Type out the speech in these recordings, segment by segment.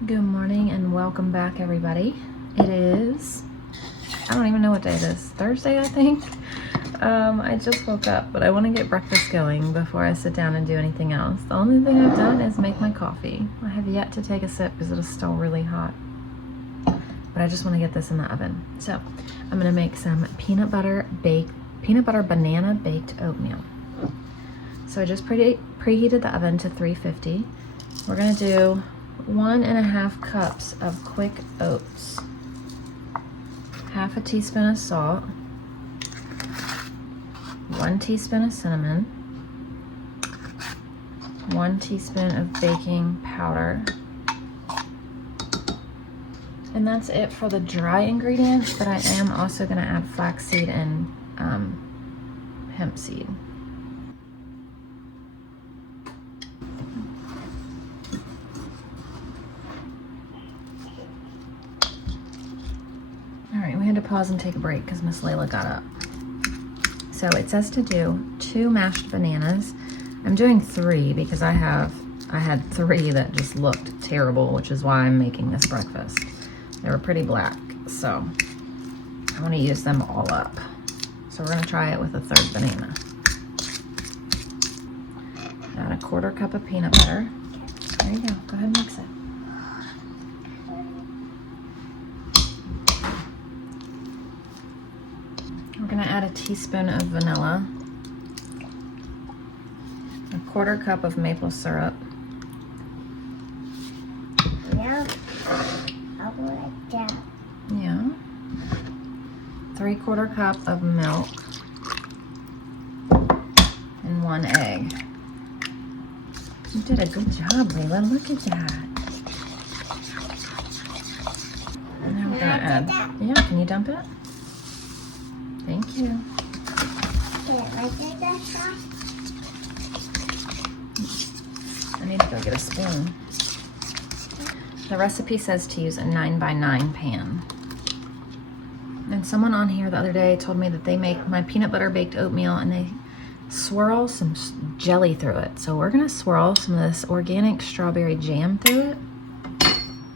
Good morning and welcome back, everybody. It is, I don't even know what day it is, Thursday, I think. I just woke up, but I want to get breakfast going before I sit down and do anything else. The only thing I've done is make my coffee. I have yet to take a sip because it is still really hot, but I just want to get this in the oven. So I'm going to make some peanut butter banana baked oatmeal. So I just preheated the oven to 350. We're going to do 1.5 cups of quick oats, half a teaspoon of salt, 1 teaspoon of cinnamon, 1 teaspoon of baking powder, and that's it for the dry ingredients, but I am also going to add flaxseed and hemp seed. We had to pause and take a break because Miss Layla got up. So it says to do 2 mashed bananas. I'm doing 3 because I had 3 that just looked terrible, which is why I'm making this breakfast. They were pretty black, so I want to use them all up. So we're going to try it with a 3rd banana. Add a 1/4 cup of peanut butter. There you go. Go ahead and mix it. We're going to add a teaspoon of vanilla, a 1/4 cup of maple syrup, Yeah, I like that. yeah, 3/4 cup of milk, and 1 egg. You did a good job, Layla. Look at that. And now we're going to add, yeah, can you dump it? Thank you. Can I take that shot? I need to go get a spoon. The recipe says to use a 9x9 pan. And someone on here the other day told me that they make my peanut butter baked oatmeal and they swirl some jelly through it. So we're gonna swirl some of this organic strawberry jam through it.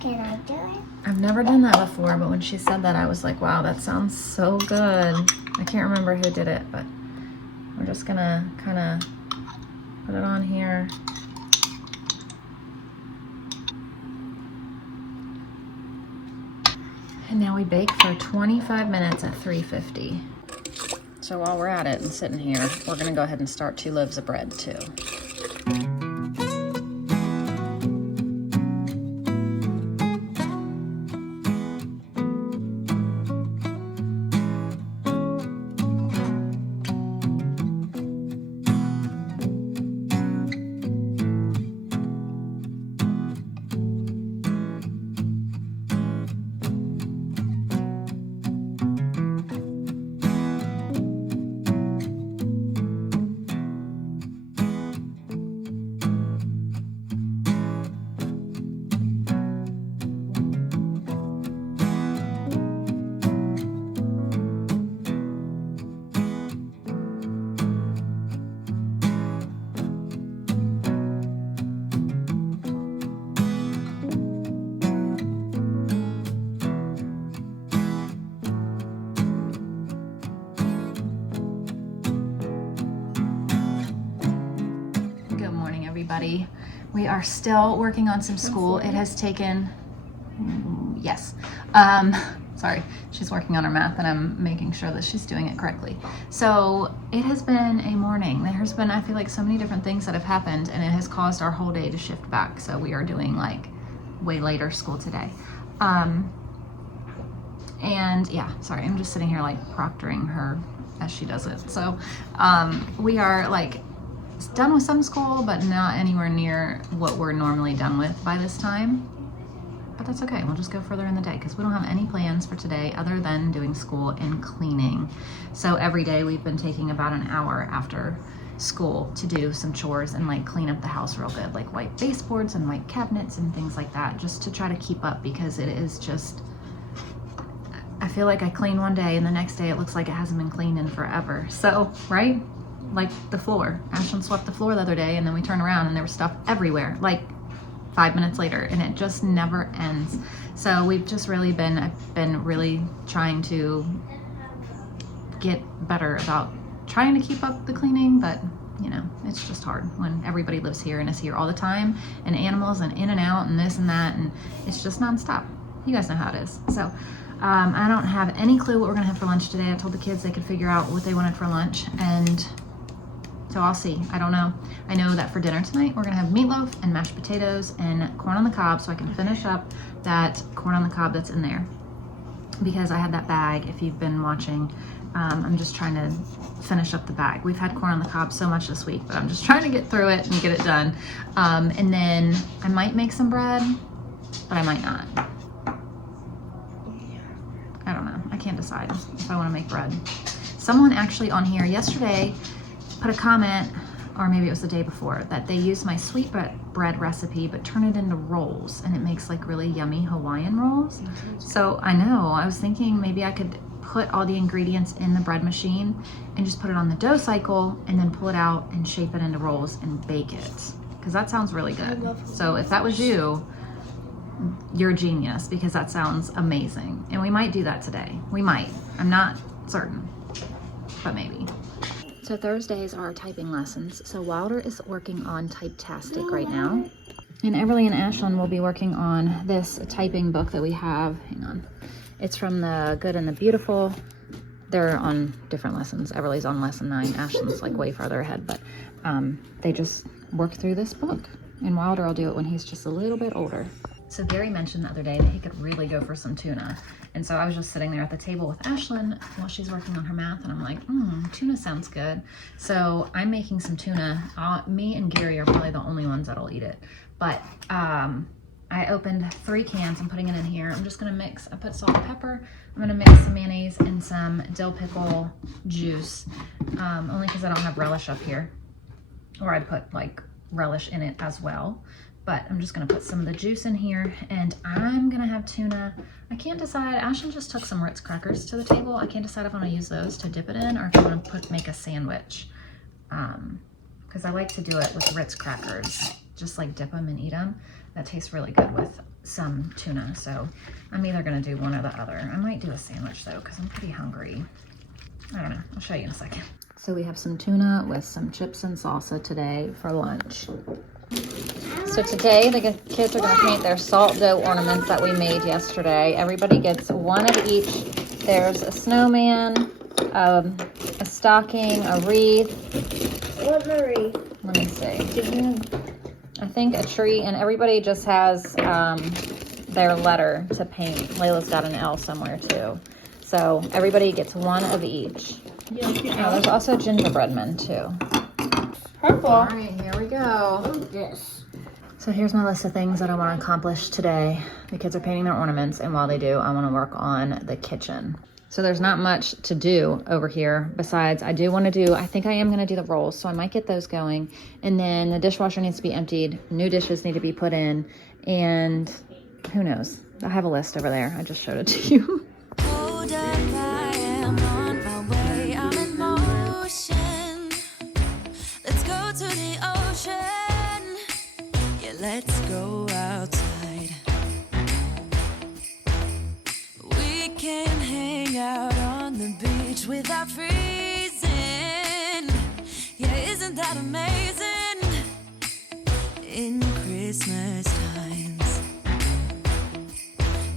Can I do it? I've never done that before, but when she said that, I was like, wow, that sounds so good. I can't remember who did it, but we're just gonna kind of put it on here. And now we bake for 25 minutes at 350. So while we're at it and sitting here, we're gonna go ahead and start 2 loaves of bread too. Everybody, we are still working on some school. It has taken, yes, sorry, she's working on her math and I'm making sure that she's doing it correctly. So it has been a morning. There's been, I feel like, so many different things that have happened and it has caused our whole day to shift back. So we are doing like way later school today. And yeah, sorry, I'm just sitting here like proctoring her as she does it. So we are like done with some school, but not anywhere near what we're normally done with by this time. But that's okay, we'll just go further in the day because we don't have any plans for today other than doing school and cleaning. So every day we've been taking about an hour after school to do some chores and like clean up the house real good, like wipe baseboards and wipe cabinets and things like that, just to try to keep up because it is just, I feel like I clean one day and the next day it looks like it hasn't been cleaned in forever. So, right? Like the floor. Ashlyn swept the floor the other day and then we turned around and there was stuff everywhere, like 5 minutes later, and it just never ends. So we've just really I've been really trying to get better about trying to keep up the cleaning, but you know, it's just hard when everybody lives here and is here all the time, and animals and in and out and this and that, and it's just nonstop. You guys know how it is. So I don't have any clue what we're gonna have for lunch today. I told the kids they could figure out what they wanted for lunch, and so I'll see. I don't know. I know that for dinner tonight we're gonna have meatloaf and mashed potatoes and corn on the cob, so I can finish up that corn on the cob that's in there, because I had that bag, if you've been watching. I'm just trying to finish up the bag. We've had corn on the cob so much this week, but I'm just trying to get through it and get it done. And then I might make some bread, but I might not. I don't know. I can't decide if I want to make bread. Someone actually on here yesterday put a comment, or maybe it was the day before, that they use my sweetbread recipe but turn it into rolls, and it makes like really yummy Hawaiian rolls. So I know, I was thinking maybe I could put all the ingredients in the bread machine and just put it on the dough cycle and then pull it out and shape it into rolls and bake it, because that sounds really good. So if that was you, you're a genius, because that sounds amazing. And we might do that today. We might. I'm not certain, but maybe. So Thursdays are our typing lessons. So Wilder is working on Typetastic right now. And Everly and Ashlyn will be working on this typing book that we have. Hang on. It's from the Good and the Beautiful. They're on different lessons. Everly's on lesson 9. Ashlyn's like way farther ahead, but they just work through this book. And Wilder will do it when he's just a little bit older. So Gary mentioned the other day that he could really go for some tuna. And so I was just sitting there at the table with Ashlyn while she's working on her math, and I'm like, tuna sounds good. So I'm making some tuna. Me and Gary are probably the only ones that'll eat it. But I opened 3 cans. I'm putting it in here. I'm just gonna mix, I put salt and pepper. I'm gonna mix some mayonnaise and some dill pickle juice, only because I don't have relish up here. Or I'd put like relish in it as well. But I'm just gonna put some of the juice in here, and I'm gonna have tuna. I can't decide. Ashlyn just took some Ritz crackers to the table. I can't decide if I wanna use those to dip it in or if I wanna make a sandwich. Because I like to do it with Ritz crackers. Just like dip them and eat them. That tastes really good with some tuna. So I'm either gonna do one or the other. I might do a sandwich though, because I'm pretty hungry. I don't know, I'll show you in a second. So we have some tuna with some chips and salsa today for lunch. So today the kids are gonna paint their salt dough ornaments that we made yesterday. Everybody gets one of each. There's a snowman, a stocking, a wreath. What Marie? Let me see. I think a tree, and everybody just has their letter to paint. Layla's got an L somewhere too. So everybody gets one of each. Oh, there's also gingerbread men too. Purple. All right, here we go. Yes. So here's my list of things that I want to accomplish today. The kids are painting their ornaments, and while they do, I want to work on the kitchen. So there's not much to do over here besides I do want to do, I think I am going to do the rolls, so I might get those going. And then the dishwasher needs to be emptied. New dishes need to be put in, and who knows? I have a list over there. I just showed it to you. Hold up, I am on my way. I'm in motion. Let's go to the ocean. Yeah, let's go outside. We can hang out on the beach without freezing. Yeah, isn't that amazing? In Christmas times,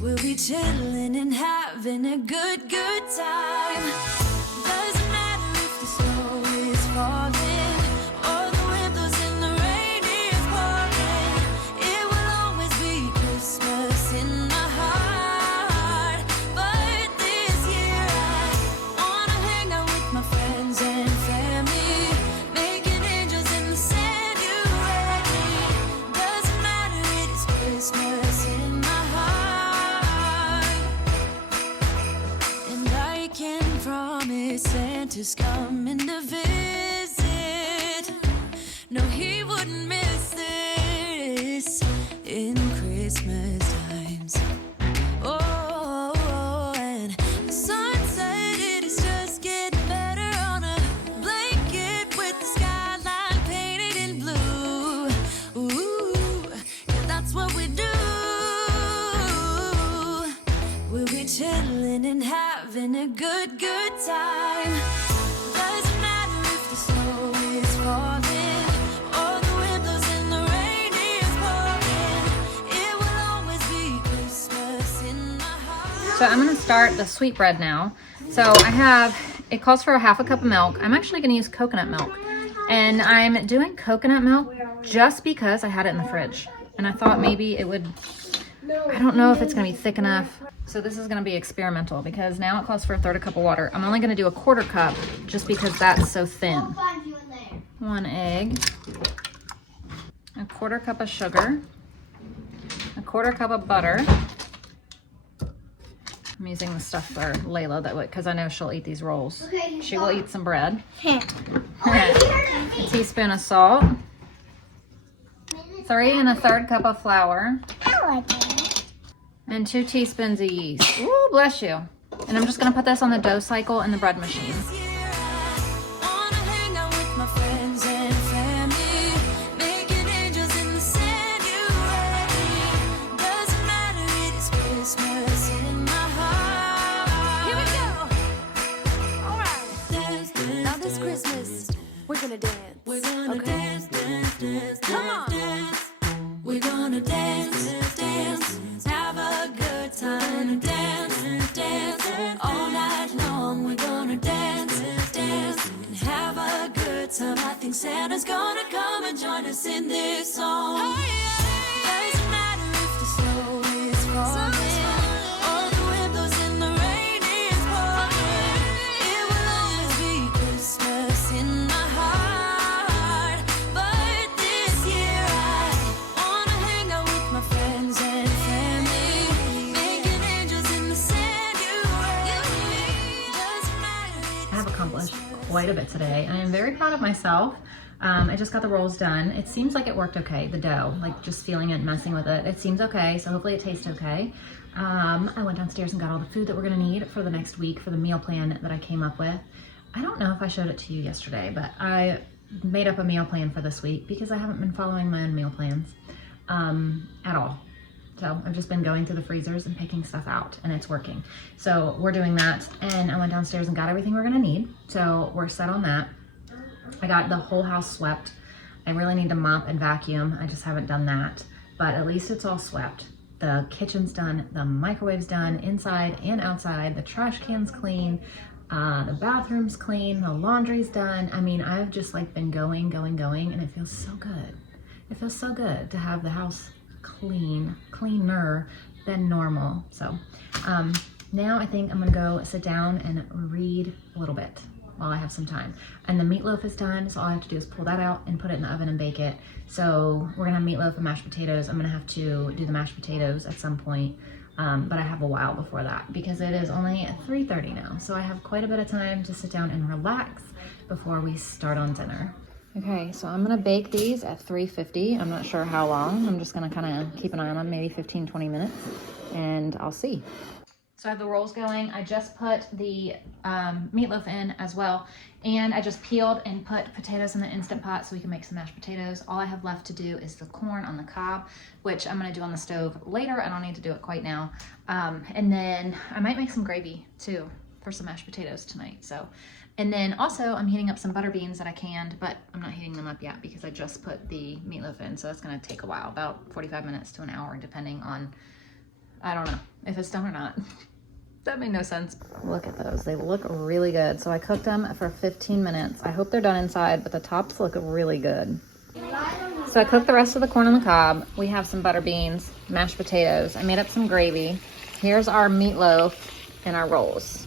we'll be chilling and having a good time. Doesn't matter if the snow is falling or the wind blows and the rain is pouring. It will always be Christmas in my heart. But this year I wanna hang out with my friends and family, making angels in the sand. You ready? Doesn't matter, it is Christmas in my heart. And I can promise Santa's coming to visit. No, he wouldn't miss this in Christmas times. Oh, and the sunset, it is just getting better on a blanket with the skyline painted in blue. Ooh, yeah, that's having a good, good time. Doesn't matter if the snow is falling or the wind blows and the rain is pouring. It will always be Christmas in my heart. So I'm gonna start the sweetbread now. So it calls for a half a cup of milk. I'm actually gonna use coconut milk. And I'm doing coconut milk just because I had it in the fridge. And I thought maybe it would, I don't know if it's gonna be thick enough. So this is gonna be experimental because now it calls for a third a cup of water. I'm only gonna do a quarter cup just because that's so thin. 1 egg, a quarter cup of sugar, a quarter cup of butter. I'm using the stuff for Layla that way because I know she'll eat these rolls. Okay, She will eat some bread. Oh, A teaspoon of salt, 3 1/3 cup of flour, and 2 teaspoons of yeast. Ooh, bless you. And I'm just gonna put this on the dough cycle in the bread machine. This year I wanna hang out with my friends and family, making angels in the sanctuary. Doesn't matter, it is Christmas in my heart. Here we go. All right. Dance, dance, now this Christmas, we're gonna dance. We're gonna dance, dance, dance, come on. Dance. We're gonna dance, dance, have a good time. Dance, dance, all night long. We're gonna dance, dance, and have a good time. I think Santa's gonna come and join us in this song. Doesn't matter if the snow is falling or the wind blows and the rain is pouring. It will always be Christmas in my heart. But this year I wanna hang out with my friends and family, making angels in the sanctuary. Doesn't matter. I have accomplished quite a bit today. I am very proud of myself. I just got the rolls done. It seems like it worked okay, the dough, like just feeling it, messing with it. It seems okay, so hopefully it tastes okay. I went downstairs and got all the food that we're gonna need for the next week for the meal plan that I came up with. I don't know if I showed it to you yesterday, but I made up a meal plan for this week because I haven't been following my own meal plans at all. So I've just been going through the freezers and picking stuff out and it's working. So we're doing that, and I went downstairs and got everything we're gonna need. So we're set on that. I got the whole house swept. I really need to mop and vacuum. I just haven't done that, but at least it's all swept. The kitchen's done, the microwave's done, inside and outside. The trash can's clean, the bathroom's clean, the laundry's done. I mean, I've just like been going, and it feels so good. It feels so good to have the house clean, cleaner than normal. So now I think I'm gonna go sit down and read a little bit while I have some time. And the meatloaf is done, so all I have to do is pull that out and put it in the oven and bake it. So we're gonna have meatloaf and mashed potatoes. I'm gonna have to do the mashed potatoes at some point, but I have a while before that because it is only 3:30 now. So I have quite a bit of time to sit down and relax before we start on dinner. Okay, so I'm gonna bake these at 350. I'm not sure how long. I'm just gonna kind of keep an eye on them, maybe 15-20 minutes, and I'll see. So I have the rolls going. I just put the meatloaf in as well. And I just peeled and put potatoes in the Instant Pot so we can make some mashed potatoes. All I have left to do is the corn on the cob, which I'm gonna do on the stove later. I don't need to do it quite now. And then I might make some gravy too for some mashed potatoes tonight. So, and then also I'm heating up some butter beans that I canned, but I'm not heating them up yet because I just put the meatloaf in. So it's gonna take a while, about 45 minutes to an hour, depending on, I don't know if it's done or not. That made no sense. Look at those. They look really good. So I cooked them for 15 minutes. I hope they're done inside, but the tops look really good. So I cooked the rest of the corn on the cob. We have some butter beans, mashed potatoes. I made up some gravy. Here's our meatloaf and our rolls.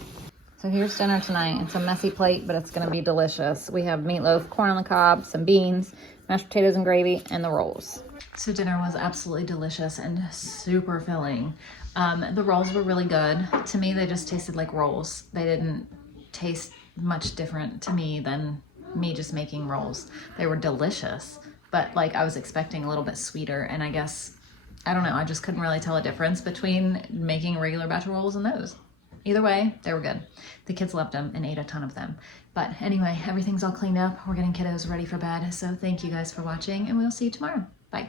So here's dinner tonight. It's a messy plate, but it's gonna be delicious. We have meatloaf, corn on the cob, some beans, mashed potatoes and gravy, and the rolls. So dinner was absolutely delicious and super filling. The rolls were really good. To me, they just tasted like rolls. They didn't taste much different to me than me just making rolls. They were delicious, but like I was expecting a little bit sweeter, and I guess, I don't know, I just couldn't really tell a difference between making a regular batch of rolls and those. Either way, they were good. The kids loved them and ate a ton of them. But anyway, everything's all cleaned up. We're getting kiddos ready for bed. So thank you guys for watching, and we'll see you tomorrow. Bye.